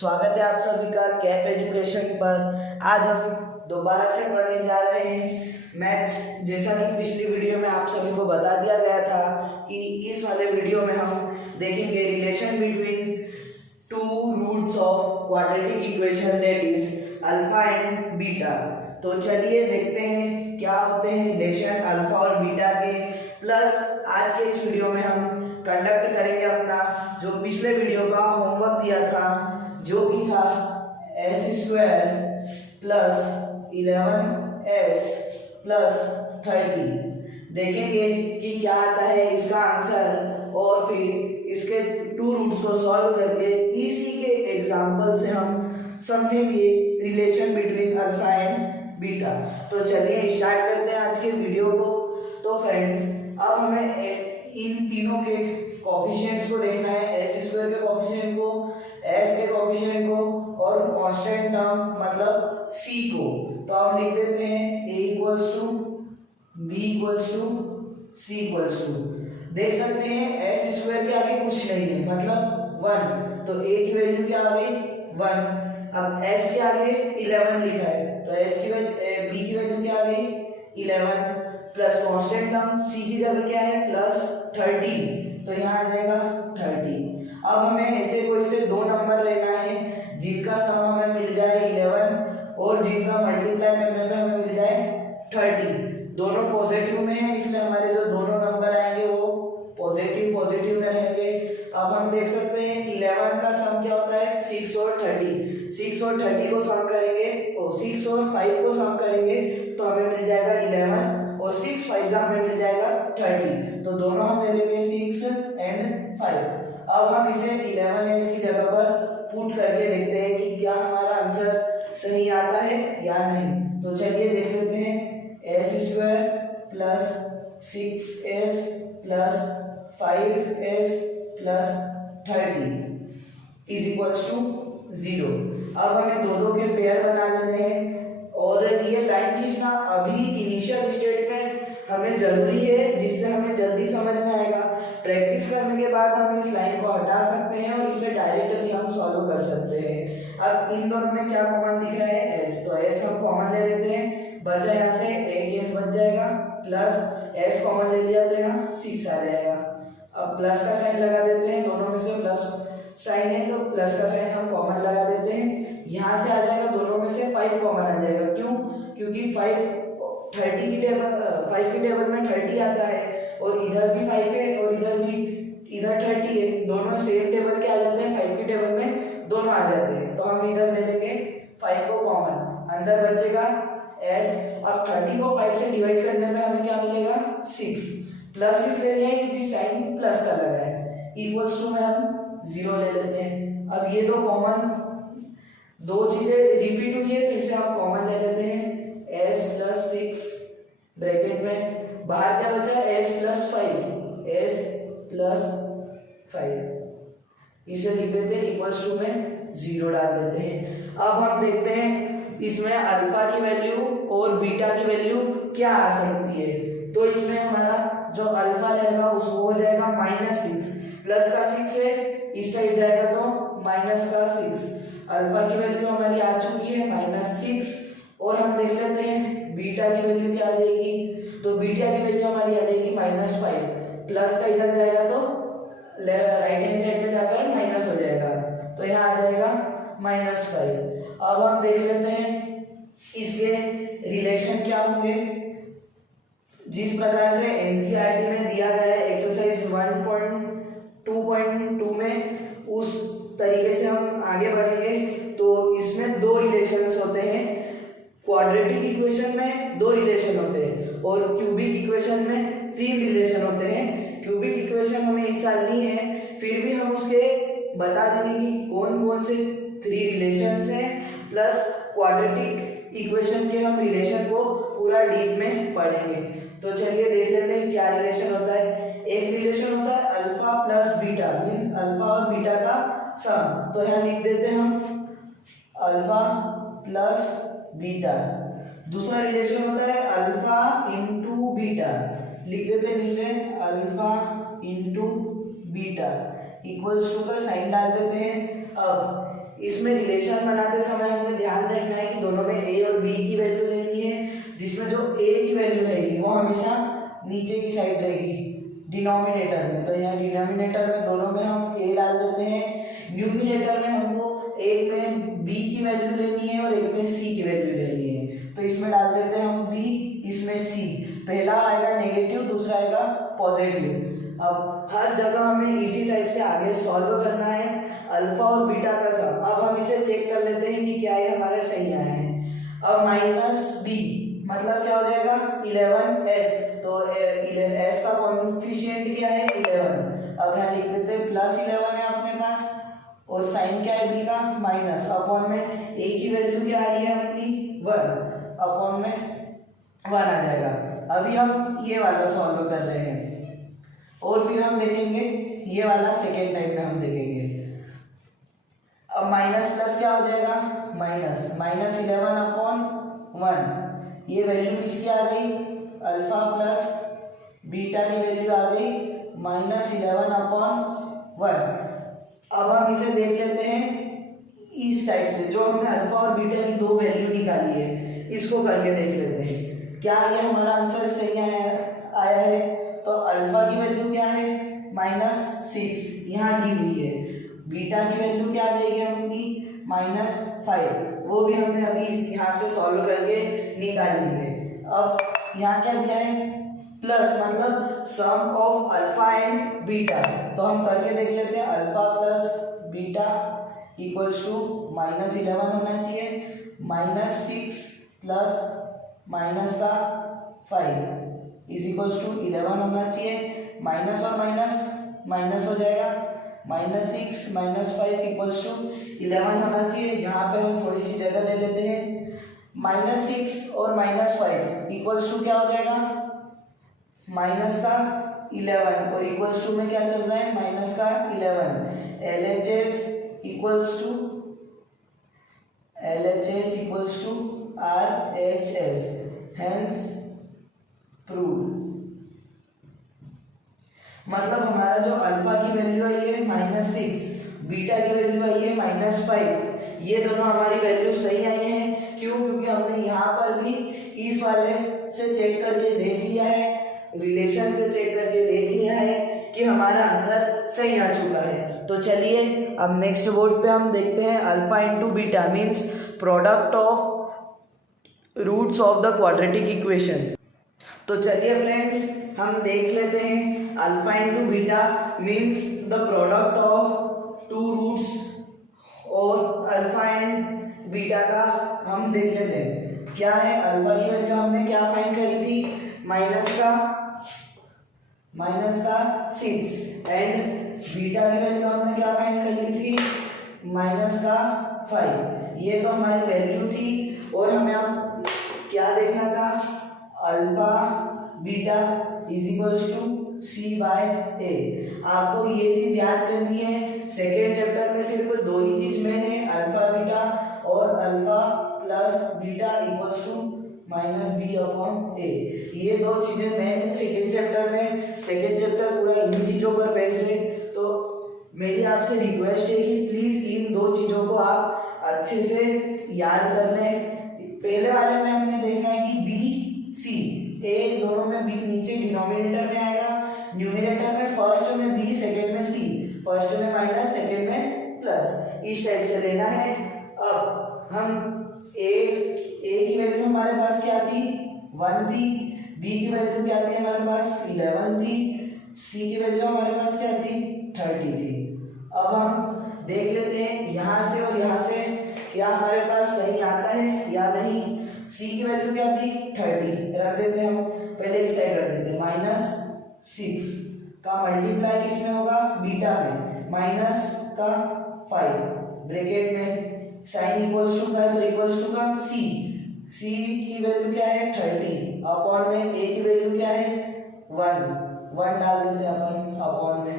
स्वागत है आप सभी का कैप एजुकेशन पर। आज हम दोबारा से पढ़ने जा रहे हैं मैथ्स। जैसा कि पिछली वीडियो में आप सभी को बता दिया गया था कि इस वाले वीडियो में हम देखेंगे relation between two roots of quadratic equation that is alpha and beta. तो चलिए देखते हैं क्या होते हैं रिलेशन अल्फा और बीटा के। प्लस आज के इस वीडियो में हम कंडक्ट करेंगे अपना जो पिछले वीडियो का होमवर्क दिया था, जो कि था s² प्लस 11s प्लस 30। देखेंगे कि क्या आता है इसका आंसर और फिर इसके टू रूट्स को सॉल्व करके इसी के एग्जाम्पल से हम समझेंगे relation between alpha and beta. तो चलिए स्टार्ट करते हैं आज के वीडियो को। तो फ्रेंड्स, अब हमें इन तीनों के कोफिशिएंट्स को देखना है, s² के कोफिशिएंट को, s के कोफिशिएंट को और कांस्टेंट टर्म मतलब c को। तो हम लिख देते हैं a equals to b equals to c equals to. देख सकते हैं s² के आगे कुछ नहीं है मतलब 1, तो a की वैल्यू क्या आ गई 1। अब s के आगे 11 लिखा है तो s की वैल्यू b की वैल्यू क्या आ गई 11 प्लस कांस्टेंट टर्म c की जगह क्या है प्लस 30, तो यहाँ आ जाएगा 30। अब हमें ऐसे कोई से दो नंबर लेना है जिनका सम हमें मिल जाए 11 और जिनका मल्टीप्लाई करने पे हमें मिल जाए 30। दोनों पॉजिटिव में है इसलिए हमारे जो दोनों नंबर आएंगे वो पॉजिटिव पॉजिटिव में रहेंगे। अब हम देख सकते हैं 11 का सम क्या होता है 6 और 30। 6 और 30 को सम करेंगे और 6 और 5 को सम करेंगे तो हमें मिल जाएगा 11 और 6 5 हमें मिल जाएगा 30। तो दोनों हम ले लेंगे 6 एंड 5। अब हम इसे 11s की जगह पर पुट करके देखते हैं कि क्या हमारा आंसर सही आता है या नहीं। तो चलिए देख लेते हैं s² plus 6s plus 5s plus 30 is equals to 0। अब हमें दो के पेयर बना लेने हैं और ये लाइन खींचना अभी इनिशियल स्टेट में हमें जरूरी है जिससे हमें जल्दी समझ में आएगा। प्रैक्टिस करने के बाद हम इस लाइन को हटा सकते हैं और इसे डायरेक्टली हम सॉल्व कर सकते हैं। अब इन दोनों में क्या कॉमन दिख रहा है s, तो s हम कॉमन ले लेते हैं, बचा यहाँ से एक s बच जाएगा प्लस s कॉमन ले लिया तो यहाँ 6 आ जाएगा। अब प्लस का साइन लगा देते हैं, दोनों में से प्लस साइन है तो प्लस का साइन हम कॉमन लगा देते हैं। यहाँ से आ जाएगा दोनों में से 5 कॉमन आ जाएगा। क्यों? क्योंकि 5 की टेबल में 30 आता है और इधर भी 5 है और इधर 30 है। दोनों सेम टेबल के आ जाते हैं, 5 की टेबल में दोनों आ जाते हैं। तो हम इधर ले लेंगे 5 को कॉमन, अंदर बचेगा s। अब 30 को 5 से डिवाइड करने में हमें क्या मिलेगा 6 प्लस इसलिए लिया क्योंकि साइन प्लस का लगा है, इक्वल्स टू में हम 0 ले लेते हैं। अब ये दो कॉमन दो चीजें रिपीट हुई है तो इसे हम कॉमन ले लेते हैं s प्लस 6 ब्रैकेट में बाहर क्या बचा s प्लस 5 इसे लिख देते हैं इक्वल्स टू में 0 डाल देते हैं। अब हम देखते हैं इसमें अल्फा की वैल्यू और बीटा की वैल्यू क्या आ सकती है। तो इसमें हमारा जो अल्फा रहेगा उसको हो जाएगा -6, प्लस का 6 है इस साइड जाएगा तो माइनस का 6। अल्फा की वैल्यू हमारी आ चुकी है -6 और हम देख लेते हैं बीटा की वैल्यू क्या आ जाएगी। तो बीटा की वैल्यू हमारी आ जाएगी -5, प्लस का इधर जाएगा तो राइट हैंड साइड में जाकर माइनस हो जाएगा तो यहाँ आ जाएगा -5। अब हम देख लेते हैं इसके रिलेशन क्या होंगे। जिस प्रकार से एनसीईआरटी में दिया गया है एक्सरसाइज 1.2.2 में, उस तरीके से हम आगे बढ़ेंगे। तो इसमें दो रिलेशंस होते हैं, क्वाड्रेटिक इक्वेशन में 2 रिलेशन होते हैं और क्यूबिक इक्वेशन में 3 रिलेशन होते हैं। क्यूबिक इक्वेशन हमें इस साल नहीं है, फिर भी हम उसके बता देंगे कि कौन कौन से 3 रिलेशंस हैं, प्लस क्वाड्रेटिक इक्वेशन के हम रिलेशन को पूरा डीप में पढ़ेंगे। तो चलिए देख लेते हैं क्या रिलेशन होता है। एक रिलेशन होता है alpha plus beta, means alpha और बीटा का सम। तो यहाँ लिख देते हैं हम अल्फा प्लस बीटा। दूसरा रिलेशन होता है अल्फा इंटू बीटा, लिख देते हैं नीचे alpha into beta equals to का साइन डाल देते हैं। अब इसमें रिलेशन बनाते समय हमें ध्यान रखना है कि दोनों में ए और बी की वैल्यू लेनी है, जिसमें जो ए की वैल्यू रहेगी वो हमेशा नीचे की साइड रहेगी डिनोमिनेटर में। तो यहाँ डिनोमिनेटर में दोनों में हम ए डाल देते हैं। न्यूमिनेटर में हमको एक में बी की वैल्यू लेनी है और एक में सी की वैल्यू लेनी है, तो इसमें डाल देते हैं हम बी, इसमें सी। पहला आएगा नेगेटिव, दूसरा आएगा पॉजिटिव। अब हर जगह हमें इसी टाइप से आगे सॉल्व करना है अल्फा और बीटा का सम। अब हम इसे चेक कर लेते हैं कि क्या ये हमारे सही आया है। अब माइनस बी मतलब क्या हो जाएगा 11s, तो s का कोएफिशिएंट क्या है 11। अब यहाँ लिख देते हैं +11 है अपने पास, और साइन क्या है बी का माइनस, अपॉन में a की वैल्यू क्या आ रही है अपनी 1, अपॉन में 1 आ जाएगा। अभी हम ये वाला सॉल्व कर रहे हैं और फिर हम देखेंगे ये वाला सेकेंड टाइम में हम देखेंगे। अब माइनस प्लस क्या हो जाएगा -11 अपॉन 1, ये वैल्यू किसकी आ गई अल्फा प्लस बीटा की वैल्यू आ गई -11 अपॉन 1। अब हम इसे देख लेते हैं इस टाइप से, जो हमने अल्फा और बीटा की दो वैल्यू निकाली है इसको करके देख लेते हैं क्या ये हमारा आंसर सही आया है। तो अल्फा की वैल्यू क्या है -6 यहाँ दी हुई है, बीटा की वैल्यू क्या आ जाएगी अपनी -5, वो भी हमने अभी यहाँ से सॉल्व करके निकाल ली है। अब यहाँ क्या दिया है प्लस, मतलब sum of alpha and beta, तो हम करके देख लेते हैं। Alpha plus beta equals to -11 होना चाहिए, -6 प्लस माइनस का 5 इज इक्वल्स टू 11 होना चाहिए। माइनस और माइनस माइनस हो जाएगा, -6 -5 इक्वल्स टू 11 होना चाहिए। यहाँ पे हम थोड़ी सी जगह ले लेते हैं, -6 और -5 इक्वल्स टू क्या हो जाएगा माइनस का 11 और इक्वल्स टू में क्या चल रहा है माइनस का 11। LHS equals to RHS, hence prove. मतलब हमारा जो अल्फा की वैल्यू आई है -6, बीटा की वैल्यू आई है -5, ये दोनों हमारी वैल्यू सही आई हैं। क्यों? क्योंकि हमने यहाँ पर भी इस वाले से चेक करके देख लिया है, रिलेशन से चेक करके देख लिया है कि हमारा आंसर सही आ चुका है। तो चलिए अब नेक्स्ट बोर्ड पे हम देखते हैं alpha into beta means product of roots of the quadratic equation. तो चलिए फ्रेंड्स हम देख लेते हैं alpha into beta means the product of two roots और अल्फा एंड बीटा का हम देख लेते हैं क्या है। अल्फा की वैल्यू हमने क्या फाइंड करी थी माइनस का 6 एंड बीटा की वैल्यू हमने क्या फाइंड कर ली थी -5। ये तो हमारी वैल्यू थी और हमें अब क्या देखना था alpha beta is equals to C/A। आपको ये चीज याद करनी है, सेकेंड चैप्टर में सिर्फ दो ही चीज मेन है, अल्फा बीटा और alpha plus beta equals to -B/A। ये दो चीजें मेन है सेकेंड चैप्टर में। सेकेंड चैप्टर पूरा इन्हीं चीजों पर बेस्ड है। तो मेरी आपसे रिक्वेस्ट है कि प्लीज इन दो चीजों को आप अच्छे से याद कर लें। पहले वाले में हमने देखना है कि B C A दोनों में B नीचे डिनोमिनेटर में आएगा, न्यूमरेटर में फर्स्ट में B सेकेंड में C, फर्स्ट में माइनस सेकेंड में प्लस, इस टाइप से लेना है। अब हम A की वैल्यू हमारे पास क्या थी 1 थी, B की वैल्यू क्या थी हमारे पास 11 थी, C की वैल्यू हमारे पास क्या थी 30 थी। अब हम देख लेते हैं यहाँ से और यहाँ से क्या हमारे पास सही आता है या नहीं। C की वैल्यू क्या थी 30 रख देते हैं हम, पहले इस साइड रख देते हैं -6 का मल्टीप्लाई किस में होगा बीटा में, माइनस का 5 ब्रैकेट में साइन इक्वल्स टू का है तो इक्वल्स टू का C की वैल्यू क्या है 30 अपॉन में A की वैल्यू क्या है 1 डाल देते हैं अपन अपॉन में।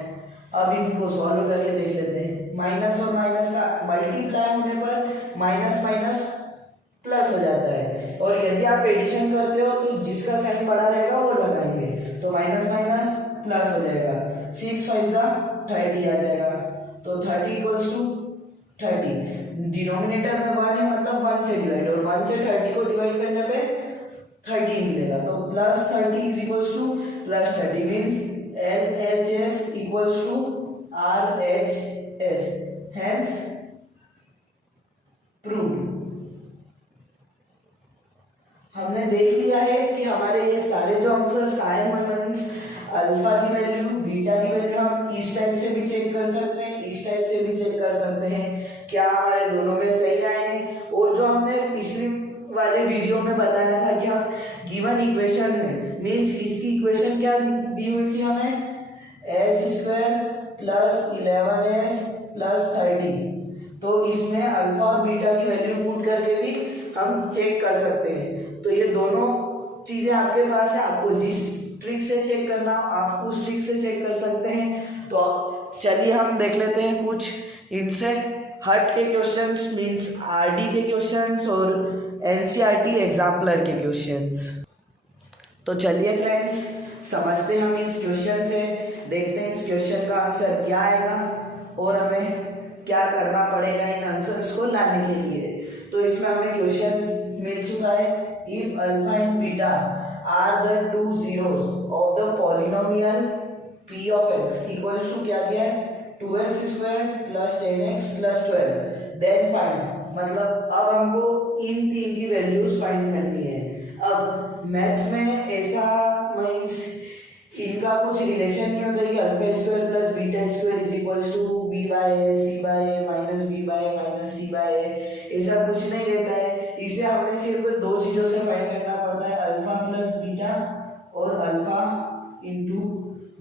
अब इनको सॉल्व करके देख लेते हैं। माइनस और माइनस का मल्टीप्लाई होने पर माइनस माइनस प्लस हो जाता है, और यदि आप एडिशन करते हो तो जिसका साइन बड़ा रहेगा वो लगाएंगे, तो माइनस माइनस प्लस हो जाएगा, 6 5 30 आ जाएगा। तो 30 इक्वल्स टू 30। डिनोमिनेटर में 1 है मतलब 1 से डिवाइड, और 1 से 30 को डिवाइड करने पे 30 मिलेगा। तो plus 30 is equals to plus 30 means LHS equals to RHS, hence prove. हमने देख लिया है कि हमारे ये सारे जो आंसर्स आए मीन्स अल्फा की वैल्यू, बीटा की वैल्यू हम इस टाइप से भी चेक कर सकते हैं, इस टाइप से भी चेक कर सकते हैं क्या हमारे दोनों में सही आए हैं। और जो हमने पिछली वाले वीडियो में बताया था कि हम गिवन इक्वेशन में मीन्स इसकी इक्वेशन क्या दी हुई थी हमें, s² प्लस 11s प्लस 30। तो इसमें अल्फा और बीटा की वैल्यू पुट करके भी हम चेक कर सकते हैं। तो ये दोनों चीज़ें आपके पास है, आपको जिस ट्रिक से चेक करना हो आप उस ट्रिक से चेक कर सकते हैं। तो चलिए हम देख लेते हैं कुछ इनसे हट के क्वेश्चंस मीन्स आरडी के क्वेश्चंस और एनसीईआरटी एग्जाम्पलर के क्वेश्चंस। तो चलिए फ्रेंड्स समझते हैं हम इस क्वेश्चन से, देखते हैं इस क्वेश्चन का आंसर क्या आएगा और हमें क्या करना पड़ेगा इन आंसर्स को लाने के लिए। तो इसमें हमें क्वेश्चन मिल चुका है, if alpha and beta are the two zeros of the polynomial p of x equals to क्या दिया है 2x² plus 10x plus 12 then find, मतलब अब हमको इन तीन की वैल्यूज फाइंड करनी है। अब मैथ्स में ऐसा मीन्स इनका कुछ रिलेशन नहीं होता कि alpha plus beta is equals to b by a c by a minus b by a minus c by a, ऐसा कुछ नहीं रहता है। इसे हमें सिर्फ दो चीज़ों से फाइंड करना पड़ता है, अल्फा प्लस बीटा और अल्फा इंटू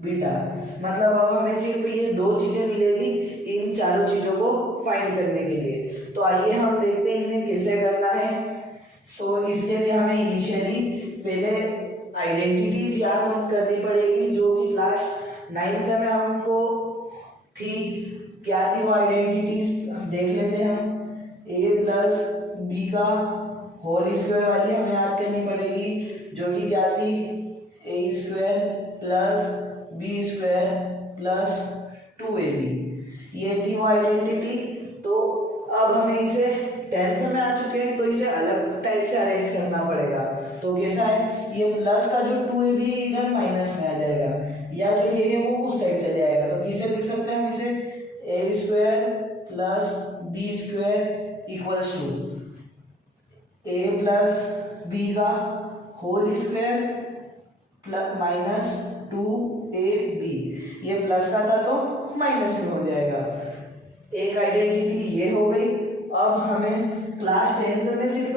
बीटा। मतलब अब हमें सिर्फ ये दो चीज़ें मिलेगी इन चारों चीज़ों को फाइंड करने के लिए। तो आइए हम देखते हैं इन्हें कैसे करना है। तो इसके लिए हमें इनिशियली पहले आइडेंटिटीज याद करनी पड़ेगी जो कि क्लास 9th में हमको थी। क्या थी वो आइडेंटिटीज हम देख लेते हैं। a प्लस बी का होल स्क्वायर वाली हमें याद करनी पड़ेगी जो कि क्या थी a² plus b² plus 2ab, ये थी वो आइडेंटिटी। तो अब हमें इसे 10th में आ चुके हैं तो इसे अलग टाइप से अरेंज करना पड़ेगा। तो कैसा है, ये प्लस का जो 2ab इधर माइनस में आ जाएगा या जो ये है वो उस साइड चले जाएगा। तो किसे लिख सकते हैं हम इसे a² plus b² equals to a plus b का whole square plus minus 2ab, ये प्लस का था तो माइनस में हो जाएगा। एक आइडेंटिटी ये हो गई। अब हमें क्लास 10th में सिर्फ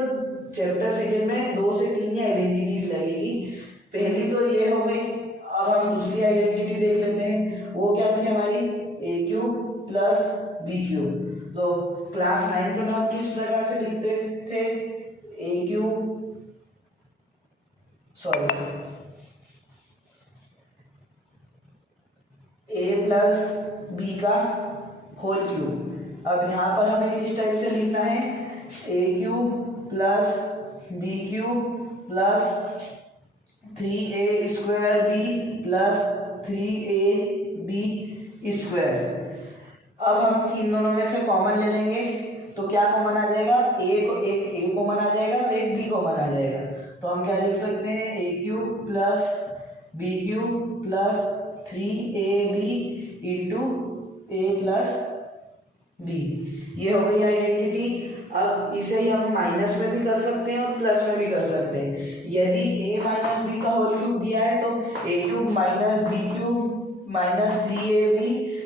चैप्टर सेकेंड में 2 से 3 ही आइडेंटिटीज लगेगी। पहली तो ये हो गई। अब हम दूसरी आइडेंटिटी देख लेते हैं, वो क्या थी हमारी a³ प्लस b³। तो क्लास 9th में हम किस प्रकार से लिखते थे, a प्लस b का होल क्यूब। अब यहाँ पर हमें किस टाइप से लिखना है, a³ plus b³ plus 3a² b plus 3ab²। अब हम इन दोनों में से कॉमन ले लेंगे तो क्या कॉमन आ जाएगा, एक a कॉमन आ जाएगा और एक b कॉमन आ जाएगा। तो हम क्या लिख सकते हैं, a³ plus b³ plus 3ab into a plus b, ये हो गई आइडेंटिटी। अब इसे ही हम माइनस में भी कर सकते हैं और प्लस में भी कर सकते हैं। यदि a माइनस b का होल क्यूब दिया है तो a³ minus b³ minus 3ab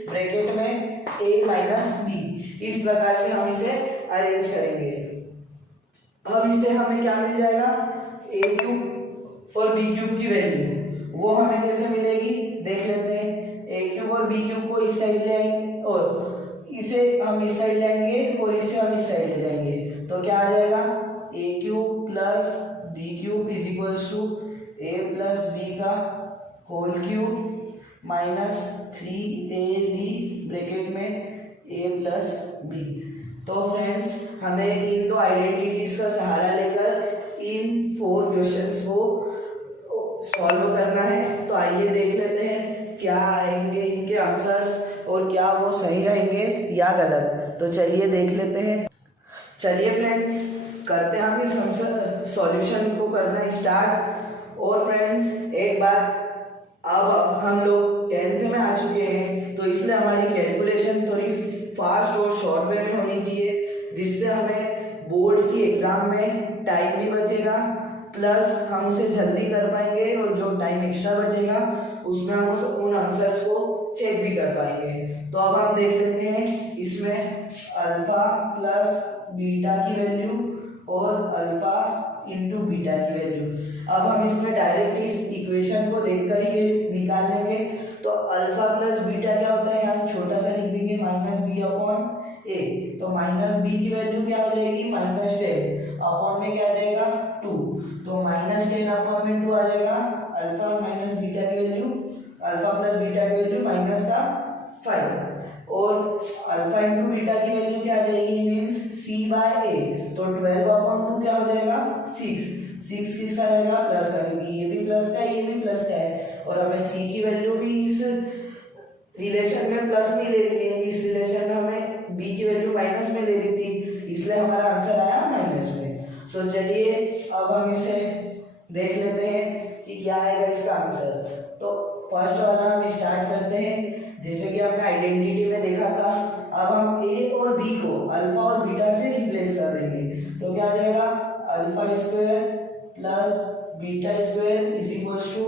bracket में a माइनस b, इस प्रकार से हम इसे अरेंज करेंगे। अब इससे हमें क्या मिल जाएगा, a³ और b³ की वैल्यू वो हमें कैसे मिलेगी देख लेते हैं। a³ और b³ को इस साइड ले आएंगे और इसे हम इस साइड लाएंगे और इसे हम इस साइड ले जाएंगे। तो क्या आ जाएगा, a³ plus b³ is equals to a plus b का whole cube minus 3ab bracket में a प्लस b। तो फ्रेंड्स हमें इन दो आइडेंटिटीज का सहारा लेकर इन 4 क्वेश्चंस को सॉल्व करना है। तो आइए देख लेते हैं क्या आएंगे इनके आंसर्स और क्या वो सही रहेंगे या गलत। तो चलिए देख लेते हैं। चलिए फ्रेंड्स, करते हैं हम इस सॉल्यूशन को करना स्टार्ट। और फ्रेंड्स एक बात, अब हम लोग 10th में आ चुके हैं, तो इसलिए हमारी कैलकुलेशन थोड़ी फास्ट और शॉर्ट वे में होनी चाहिए, जिससे हमें बोर्ड की एग्ज़ाम में टाइम भी बचेगा, प्लस हम उसे जल्दी कर पाएंगे और जो टाइम एक्स्ट्रा बचेगा उसमें हम उन आंसर्स को चेक भी कर पाएंगे। तो अब हम देख लेते हैं इसमें अल्फ़ा प्लस बीटा की वैल्यू और अल्फ़ा इंटू बीटा की वैल्यू। अब हम इसमें डायरेक्ट इस इक्वेशन को देखकर ही ये निकाल लेंगे। तो अल्फ़ा प्लस बीटा क्या होता है, यहाँ छोटा सा लिख देंगे माइनस बी अपॉन ए। तो माइनस बी की वैल्यू क्या हो जाएगी, -10 अपॉन में क्या आ जाएगा 2, तो -10 अपॉन में 2 आ जाएगा। अल्फ़ा माइनस बीटा की वैल्यू, अल्फ़ा प्लस बीटा की वैल्यू -5, और अल्फ़ा इंटू बीटा की वैल्यू क्या आ जाएगी, मीन्स c/a। तो 12 अपॉन 2 क्या हो जाएगा 6 किसका रहेगा, प्लस का, क्योंकि ये भी प्लस का है ये भी प्लस का है, और हमें c की वैल्यू भी इस रिलेशन में प्लस में ले ली है, इस रिलेशन में हमें b की वैल्यू माइनस में ले ली थी, इसलिए हमारा आंसर आया माइनस में। तो चलिए अब हम इसे देख लेते हैं कि क्या आएगा इसका आंसर। तो फर्स्ट वाला हम स्टार्ट करते हैं। जैसे कि हमने आइडेंटिटी में देखा था, अब हम a और b को अल्फा और बीटा से रिप्लेस कर देंगे। तो क्या आ जाएगा, alpha square plus beta square is equals to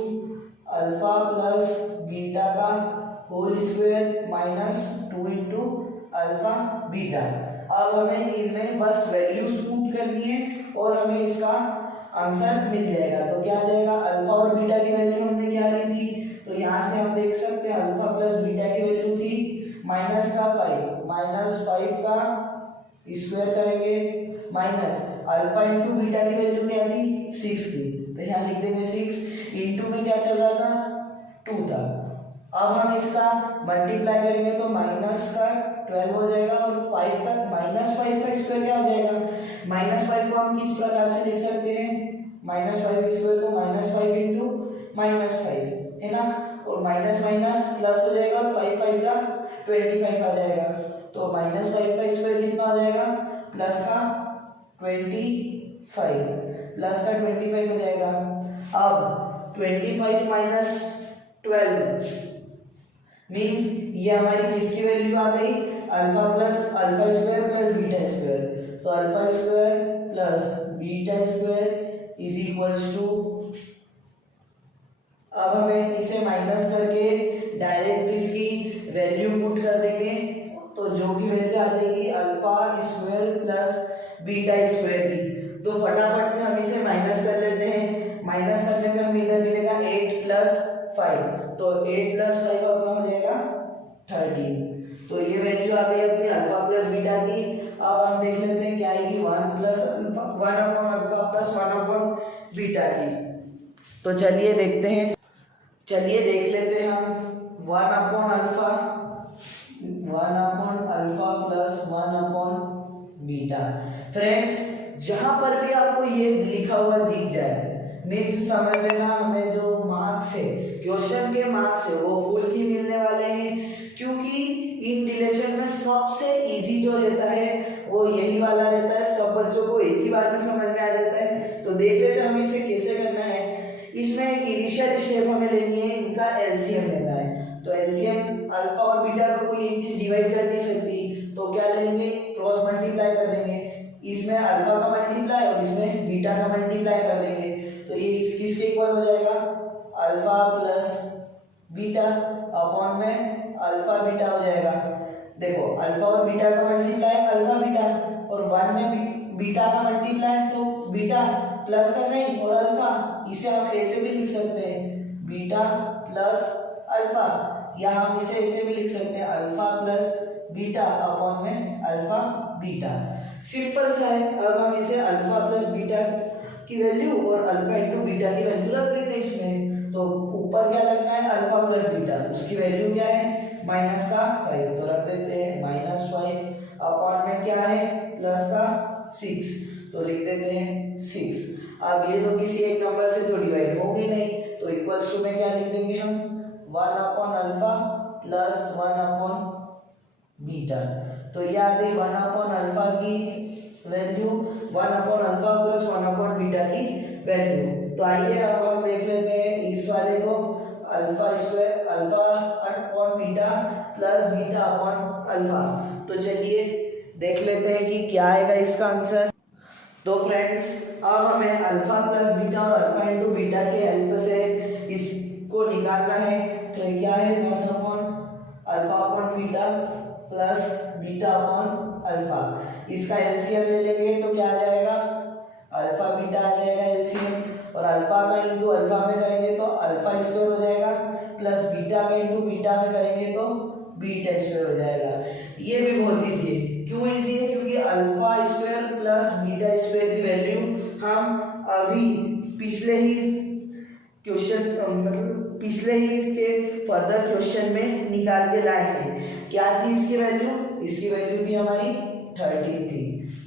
alpha plus beta का whole square minus 2 into alpha beta. अब हमें इनमें बस वैल्यूज पुट करनी है और हमें इसका आंसर मिल जाएगा। तो क्या आ जाएगा, अल्फा और बीटा की वैल्यू हमने क्या ली थी, तो यहाँ से हम देख सकते हैं अल्फा प्लस बीटा की वैल्यू थी -5 का स्क्वायर करेंगे, माइनस अल्फा इंटू बीटा की वैल्यू क्या थी 6 थी, तो यहाँ लिख देंगे 6 इंटू में क्या चल रहा था 2 था। अब हम इसका मल्टीप्लाई करेंगे तो माइनस का 12 हो जाएगा, और 5 का -5 का स्क्वायर क्या हो जाएगा, -5 को हम किस प्रकार से लिख सकते हैं, -5 स्क्वायर को -5 इंटू -5 है ना, और माइनस माइनस प्लस हो जाएगा, 5 5 का 25 आ जाएगा। तो -5 का स्क्वायर कितना आ जाएगा, प्लस का 25 हो जाएगा। अब 25 माइनस 12 मीन्स ये हमारी किसकी वैल्यू आ गई, alpha square plus beta square. तो alpha square plus beta square is equals to, अब हमें इसे माइनस करके डायरेक्ट इसकी वैल्यू पुट कर देंगे। तो जो की वैल्यू आ जाएगी alpha square plus beta square की। तो फटाफट से हम इसे माइनस कर लेते हैं। माइनस करने में हमें इधर मिलेगा 8 + 5, तो 8 + 5 अपना हो जाएगा 13। तो ये वैल्यू आ गई अपनी अल्फा प्लस बीटा की। अब हम देख लेते हैं क्या आएगी, 1 upon alpha plus 1 upon beta की। तो चलिए देखते हैं, चलिए देख लेते हैं हम 1 upon alpha plus 1 upon beta. Friends जहां पर भी आपको ये लिखा हुआ दिख जाए, मीन्स समझ लेना हमें जो मार्क्स है, क्वेश्चन के मार्क्स है, वो फुल ही मिलने वाले हैं, क्योंकि इन रिलेशन में सबसे इजी जो रहता है वो यही वाला रहता है। सब बच्चों को एक ही बार में समझ में आ जाता है। तो देख लेते हैं हमें इसे कैसे करना है। इसमें एक इनिशियल स्टेप हमें लेनी है, इनका एलसीएम लेना है। तो एलसीएम अल्फा और बीटा को कोई एक चीज डिवाइड कर नहीं सकती, तो क्या लेंगे, क्रॉस मल्टीप्लाई कर देंगे। इसमें अल्फा का मल्टीप्लाई और इसमें बीटा का मल्टीप्लाई कर देंगे। तो ये किसके इक्वल हो जाएगा, अल्फा प्लस बीटा अपॉन में अल्फा बीटा हो जाएगा। देखो अल्फा और बीटा का मल्टीप्लाई अल्फा बीटा, और 1 में बीटा का मल्टीप्लाई तो बीटा प्लस का साइन और अल्फा। इसे हम ऐसे भी लिख सकते हैं बीटा प्लस अल्फा, या हम इसे ऐसे भी लिख सकते हैं अल्फा प्लस बीटा अपॉन में अल्फा बीटा। सिंपल सा है। अब हम इसे अल्फा प्लस बीटा की वैल्यू और अल्फा इंटू बीटा की वैल्यू रख देते हैं इसमें। तो ऊपर क्या लगना है, अल्फा प्लस बीटा, उसकी वैल्यू क्या है -5, तो रख देते हैं -5 अपॉन में क्या है प्लस का 6, तो लिख देते हैं 6। अब ये तो किसी एक नंबर से तो डिवाइड होगी नहीं, तो इक्वल्स टू में क्या लिख देंगे हम 1 upon alpha plus 1 upon beta. तो ये आ गई 1/अल्फा की वैल्यू, 1/अल्फा प्लस 1/बीटा की वैल्यू। तो आइए अब हम देख लेते हैं इस वाले को, alpha square alpha upon beta plus beta upon alpha. तो चलिए देख लेते हैं कि क्या आएगा इसका आंसर। तो फ्रेंड्स अब हमें अल्फा प्लस बीटा और अल्फा इंटू बीटा के हेल्प से इसको निकालना है। तो क्या है 1/अल्फा upon beta plus beta upon alpha. इसका एलसीएम ले लेंगे तो क्या आ जाएगा, अल्फा बीटा आ जाएगा एलसीएम, और अल्फा का इंटू अल्फा में करेंगे तो अल्फा स्क्वायर हो जाएगा, प्लस बीटा का इंटू बीटा में करेंगे तो बीटा स्क्वायर हो जाएगा। ये भी बहुत ईजी है। क्यों ईजी है? क्योंकि alpha square plus beta square की वैल्यू हम अभी पिछले ही क्वेश्चन मतलब पिछले ही इसके फर्दर क्वेश्चन में निकाल के लाए हैं। क्या थी इसकी वैल्यू? इसकी वैल्यू थी हमारी 13 थी।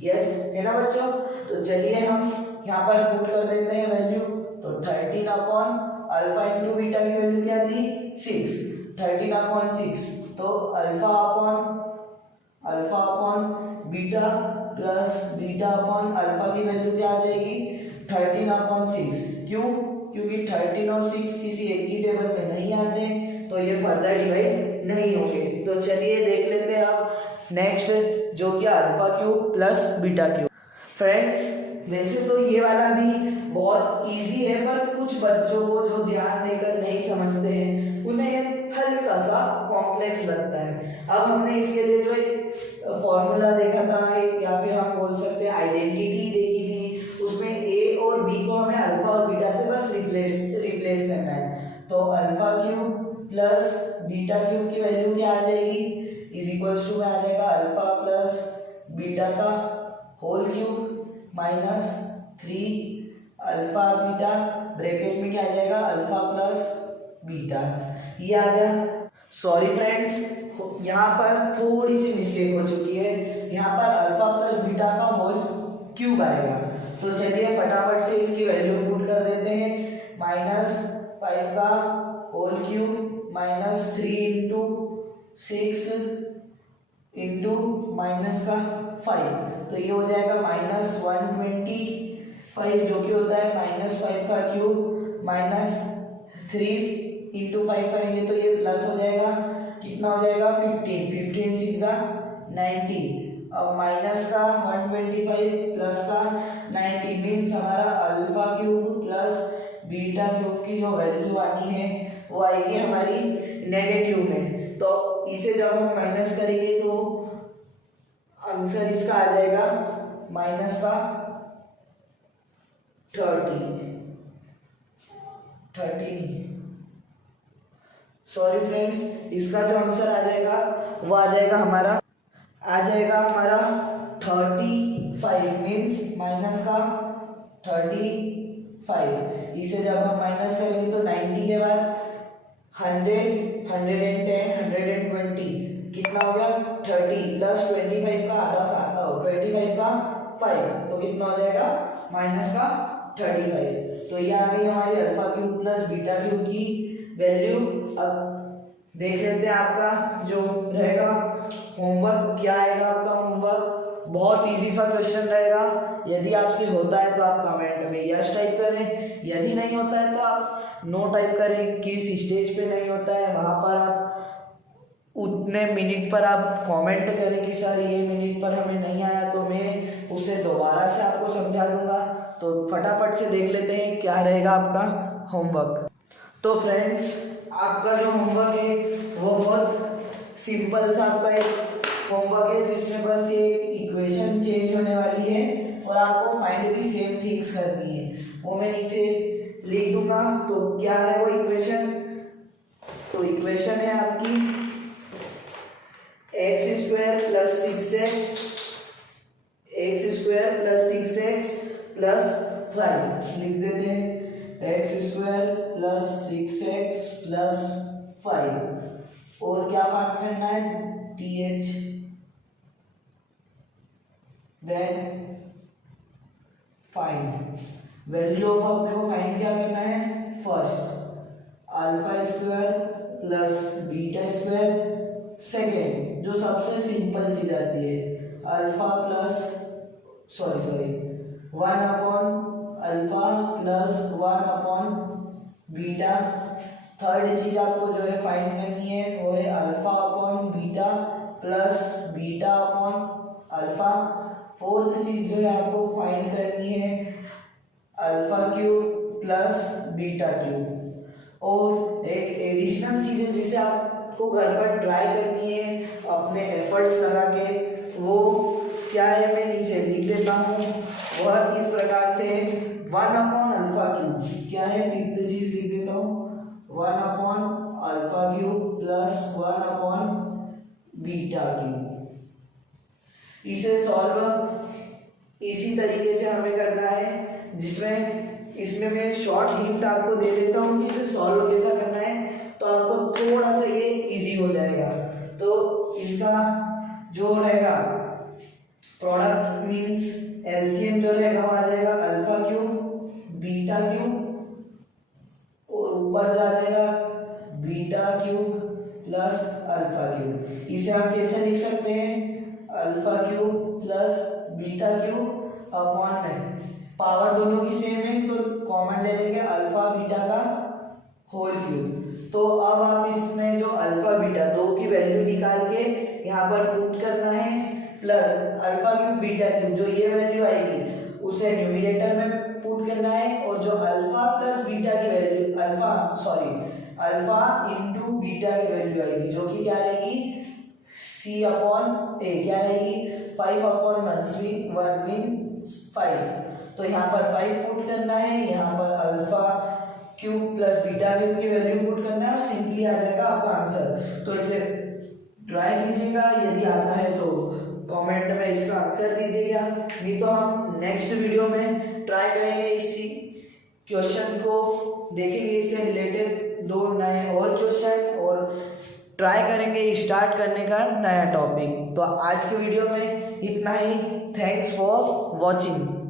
यस है ना बच्चों? तो चलिए हम यहाँ पर पुट कर देते हैं वैल्यू। तो 13 अपॉन अल्फा इंटू बीटा की वैल्यू क्या थी 6, 13 अपॉन 6। तो alpha upon beta plus beta upon alpha की वैल्यू क्या आ जाएगी 13 अपॉन 6। क्यों? क्योंकि 13 और 6 किसी एक ही टेबल में नहीं आते, तो ये फर्दर डिवाइड नहीं होंगे। तो चलिए देख लेते हैं अब नेक्स्ट, जो कि alpha cube plus beta cube. Friends वैसे तो ये वाला भी बहुत इजी है, पर कुछ बच्चों को जो ध्यान देकर नहीं समझते हैं उन्हें ये हल्का सा कॉम्प्लेक्स लगता है। अब हमने इसके लिए जो एक फॉर्मूला देखा था, या फिर हम बोल सकते हैं आइडेंटिटी देखी थी, उसमें ए और बी को हमें अल्फा और बीटा से बस रिप्लेस करना है। तो alpha cube plus beta cube की वैल्यू क्या आ जाएगी, इज इक्वल्स टू में आ जाएगा अल्फा प्लस बीटा का whole cube minus 3 alpha beta, bracket में क्या आ जाएगा अल्फा प्लस बीटा। ये आ गया। सॉरी फ्रेंड्स, यहाँ पर थोड़ी सी मिस्टेक हो चुकी है, यहाँ पर अल्फा प्लस बीटा का होल क्यूब आएगा। तो चलिए फटाफट से इसकी वैल्यू पुट कर देते हैं। -5 का whole cube minus 3 into 6 into minus का 5, तो ये हो जाएगा -125, जो कि होता है -5 का क्यूब माइनस 3 इंटू 5 करेंगे तो ये प्लस हो जाएगा, कितना हो जाएगा 15 6 90, अब माइनस का 125 प्लस का 90 मीन्स हमारा alpha cube plus beta cube की जो वैल्यू आनी है वो आएगी हमारी नेगेटिव में। तो इसे जब हम माइनस करेंगे तो आंसर इसका आ जाएगा माइनस का 30। सॉरी फ्रेंड्स, इसका जो आंसर आ जाएगा वो आ जाएगा हमारा 35 मीन्स माइनस का 35। इसे जब हम माइनस करेंगे तो 90 के बाद 100 110 120 कितना हो गया 30 प्लस 25 का आधा 25 का 5, तो कितना हो जाएगा माइनस का 35। तो ये आ गई हमारी alpha cube plus beta cube की वैल्यू। अब देख लेते हैं आपका जो रहेगा होमवर्क क्या आएगा। आपका होमवर्क बहुत इजी सा क्वेश्चन रहेगा। यदि आपसे होता है तो आप कमेंट में यस टाइप करें, यदि नहीं होता है तो आप नो टाइप करें। किस स्टेज पे नहीं होता है वहाँ पर आप उतने मिनट पर आप कमेंट करें कि सर ये मिनट पर हमें नहीं आया, तो मैं उसे दोबारा से आपको समझा दूंगा। तो फटाफट से देख लेते हैं क्या रहेगा आपका होमवर्क। तो फ्रेंड्स आपका जो होमवर्क है वो बहुत सिंपल सा आपका एक होमवर्क है, जिसमें बस ये इक्वेशन चेंज होने वाली है और आपको फाइंड भी सेम थिंग्स करनी है। वो मैं नीचे लिख दूंगा। तो क्या है वो इक्वेशन? तो इक्वेशन है आपकी x² plus 6x plus 6x plus 5 लिख देते हैं। x² प्लस 6x प्लस 5 और क्या फाइंड करना है th, then find value of अपने को फाइंड क्या करना है first alpha square plus beta square second जो सबसे सिंपल चीज आती है, alpha plus sorry 1 upon alpha plus 1 upon beta. Third चीज आपको जो है फाइंड करनी है वो है alpha upon beta plus beta upon alpha. Fourth चीज जो है आपको फाइंड करनी है alpha cube plus beta cube. और एक एडिशनल चीज है जिसे आपको घर पर ट्राई करनी है अपने एफर्ट्स लगा के, वो क्या है मैं नीचे लिख देता हूँ। वह इस प्रकार से 1 अपॉन अल्फा क्यूब क्या है, फिफ्थ चीज लिख देता हूँ, 1 upon alpha cube plus 1 upon beta cube. इसे सॉल्व इसी तरीके से हमें करना है, जिसमें इसमें मैं शॉर्ट हिंट आपको दे देता हूँ कि इसे सॉल्व कैसा करना है, तो आपको थोड़ा सा ये इजी हो जाएगा। तो इनका जो रहेगा प्रोडक्ट मींस एलसीएम जो रहेगा वो आ जाएगा अल्फा क्यूब बीटा क्यूब, और ऊपर जा जाएगा beta cube plus alpha cube. इसे हम कैसे लिख सकते हैं, alpha cube plus beta cube upon में पावर दोनों की सेम है तो कॉमन ले लेंगे अल्फा बीटा का होल क्यूब। तो अब आप इसमें जो अल्फा बीटा दो की वैल्यू निकाल के यहाँ पर पुट करना है, plus alpha cube beta cube जो ये वैल्यू आएगी उसे न्यूमरेटर में पुट करना है, और जो अल्फा प्लस बीटा की वैल्यू अल्फा इंटू बीटा की वैल्यू आएगी जो कि क्या रहेगी c अपॉन ए, क्या रहेगी 5 अपॉन 1 मीन्स 5। तो यहाँ पर 5 पुट करना है, यहाँ पर alpha cube plus beta cube की वैल्यू पुट करना है और सिंपली आ जाएगा आपका आंसर। तो इसे ट्राई कीजिएगा, यदि आता है तो कमेंट में इसका आंसर दीजिएगा, नहीं तो हम नेक्स्ट वीडियो में ट्राई करेंगे इसी क्वेश्चन को, देखेंगे इससे रिलेटेड 2 नए और क्वेश्चन और ट्राई करेंगे स्टार्ट करने का नया टॉपिक। तो आज के वीडियो में इतना ही। Thanks for watching.